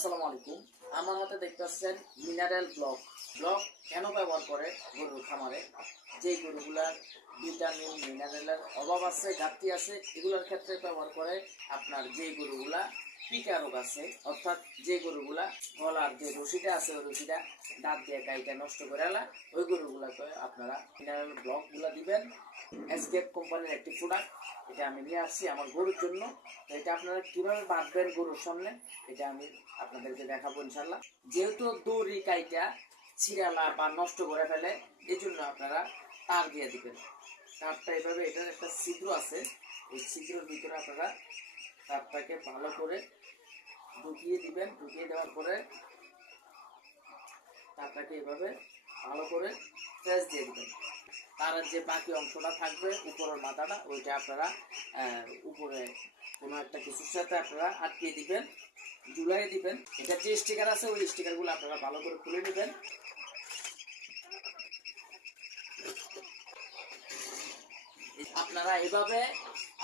আসসালামু আলাইকুম। আমার হাতে দেখতেছেন মিনারেল ব্লক। ব্লক কেন ব্যবহার করে গরুর খামারে? যে গরুগুলার ভিটামিন মিনারেলের অভাব আছে, ঘাটতি আছে, এগুলোর ক্ষেত্রে ব্যবহার করে। আপনার যে গরুগুলা পিকা রোগ আছে, অর্থাৎ যে গরুগুলা গলার যে রশিটা আছে ওই রশিটা দাঁত দিয়ে গাইটা নষ্ট করে এলা, ওই গরুগুলাকে আপনারা মিনারেল ব্লকগুলা দিবেন। এসকেপ কোম্পানির একটি প্রোডাক্ট, এটা আমি নিয়ে আসছি আমার গরুর জন্য। তো এটা আপনারা কিভাবে বাঁধবেন গরুর সামনে, এটা আমি আপনাদেরকে দেখাবো ইনশাল্লাহ। যেহেতু দড়ি কাইটা ছিঁড়ালা বা নষ্ট করে ফেলে, এই জন্য আপনারা তার দিয়ে দিবেন। তারটা এভাবে, এটার একটা ছিদ্র আছে, এই ছিদ্রের ভিতরে আপনারা তারটাকে ভালো করে ঢুকিয়ে দিবেন। ঢুকিয়ে দেওয়ার পরে তারটাকে এভাবে ভালো করে প্রেস দিয়ে দিবেন। তার যে বাকি অংশটা থাকবে উপরের মাথাটা, ওইটা আপনারা উপরে কোনো একটা কিছুর সাথে আপনারা আটকিয়ে দিবেন, ঝুলাই দিবেন। এটা যে স্টিকার আছে ওই স্টিকারগুলো আপনারা ভালো করে খুলে নেবেন। আপনারা এভাবে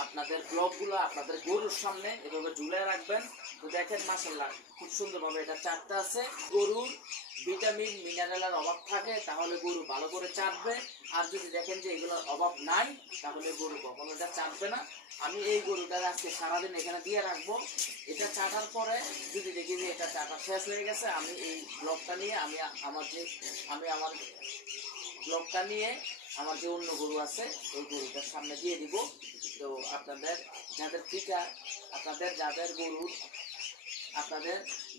আপনাদের ব্লকগুলো আপনাদের গরুর সামনে এভাবে ঝুলে রাখবেন। তো দেখেন মাশাআল্লাহ খুব সুন্দরভাবে এটা চারটা আছে। গরুর ভিটামিন মিনারেলের অভাব থাকে তাহলে গরু ভালো করে চাটবে, আর যদি দেখেন যে এগুলোর অভাব নাই তাহলে গরু কখনো এটা চাটবে না। আমি এই গরুটা আজকে সারাদিন এখানে দিয়ে রাখবো। এটা চাটার পরে যদি দেখি যে এটা চাটা শেষ হয়ে গেছে, আমি এই ব্লকটা নিয়ে আমি আমার ব্লকটা নিয়ে আমার যে অন্য গরু আছে ওই গরুটার সামনে দিয়ে দিব। তো আপনাদের যাদের টিকা, আপনাদের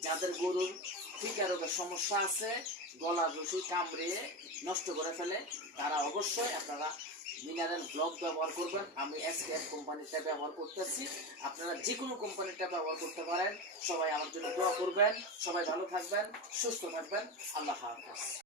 যাদের গরুর টিকা রোগের সমস্যা আছে, গলার রশি কামড়িয়ে নষ্ট করে ফেলে, তারা অবশ্যই আপনারা মিনারেল ব্লক ব্যবহার করবেন। আমি এসকেএফ কোম্পানিটা ব্যবহার করতেছি, আপনারা যে কোনো কোম্পানিটা ব্যবহার করতে পারেন। সবাই আমার জন্য দোয়া করবেন, সবাই ভালো থাকবেন, সুস্থ থাকবেন। আল্লাহ হাফেজ।